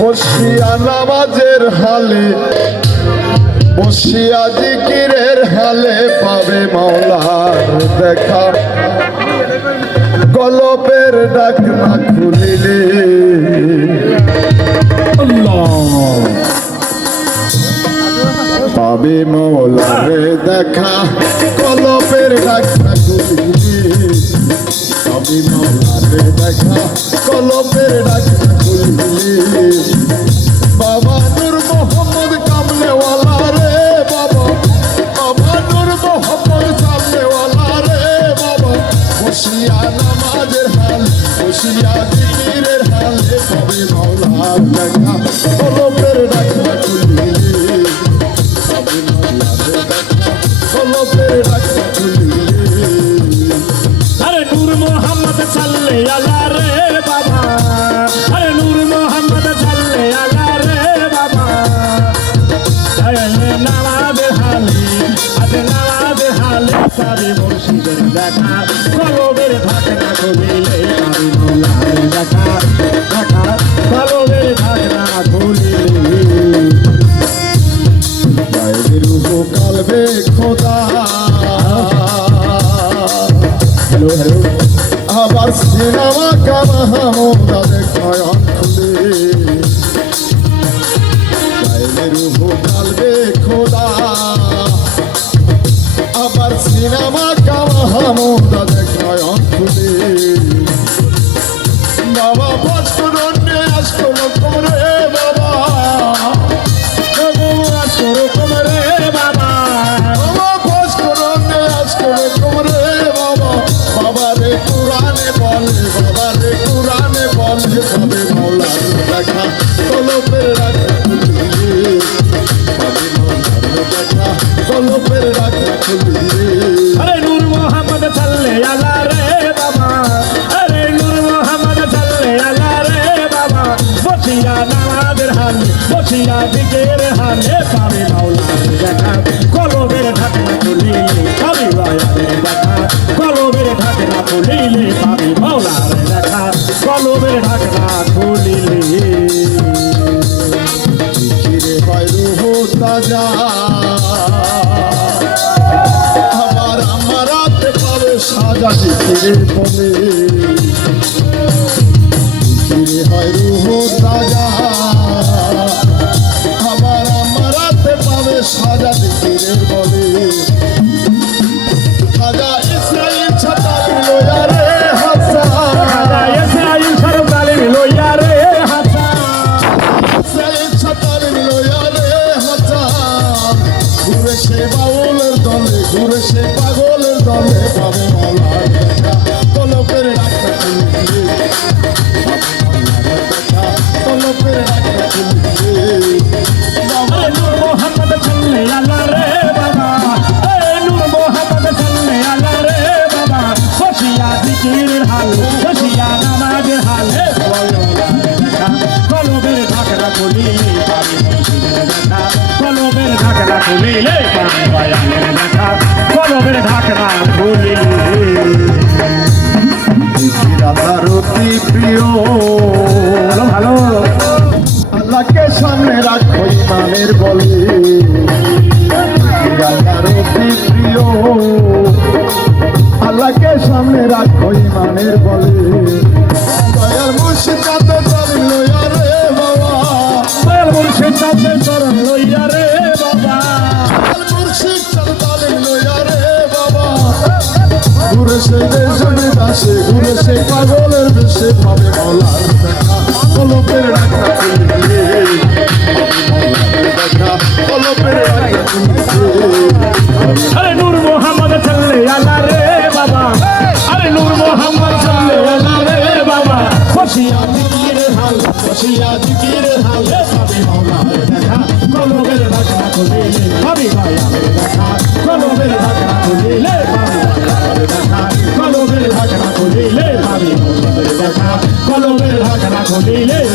বসিয়া নামাজের হালে, বসিয়া জিকিরের হালে পাবে মাওলার দেখা। গলপের ডাক না খুলিলে। পাবে মাওলারে দেখা। কলপের ডাক না খুলিলে। পাবে মাওলারে দেখা। কলপের ডাক বসিয়া নামাজের হাল, বসিয়া দিনের হালে কবে মাওলার দেখা। কলপের ডাকা খুলিলে কবে মাওলার দেখা। কলপের ডাকা খুলিলে আরে নূর মোহাম্মদ সাল্লে আলা রে বাবা আরে নূর মোহাম্মদ সাল্লে আলা রে বাবা আরে নামাজ হালি, আরে নামাজ হালি, সারি মুর্শিদের আবার সিনেমা কামাহামদা দেখায়ন খুলে গায়ের বাবা ভাস্কর আসল করে বাবা। করো কমরে বাবা। বাবা ভাস্কর আসল করে বাবা। বাবা রে কোরআনে বলে, বাবা রে কোরআনে বলে কবে মৌলার দেখা কলপের খুলিলে ফিরে হয় রুহ তাজা। আবার সাজা ফিরে বলে। ফিরে হয় রুহ তাজা। আবার আমার সাজা ফিরে বলে। সে পাগলের দলে পাবে কলপের ডাক্তার খুলিয়ে আরে নূর মোহাম্মদ সাল্লে আলা ঢাকনা খুলিলে বায়ানের দেখা কলবের ঢাকনা খুলিলে অতি প্রিয় ভালো ভালো। আল্লাহকে সামনে রাখো ইমানের বলে। আল্লাহর প্রিয় আল্লাহকে সামনে রাখো ইমানের বলে। সে দেশে দাসে ঘুরে সে পাগলের দেশে পাবে মলার দেখা। কলপের খুলিয়ে দেখা কলপের ডাকা আরে নূর মোহাম্মদ সাল্লে আলা রে বাবা। আরে নূর মোহাম্মদ সাল্লে আলা রে বাবা। বসিয়া দিকির হাল বসিয়া দিকির হাল পাবি দেখা। কলবের ঢাকনা খুলিলে পাবি মায়ার দেখা। কলবের ঢাকনা খুলিলে দেখা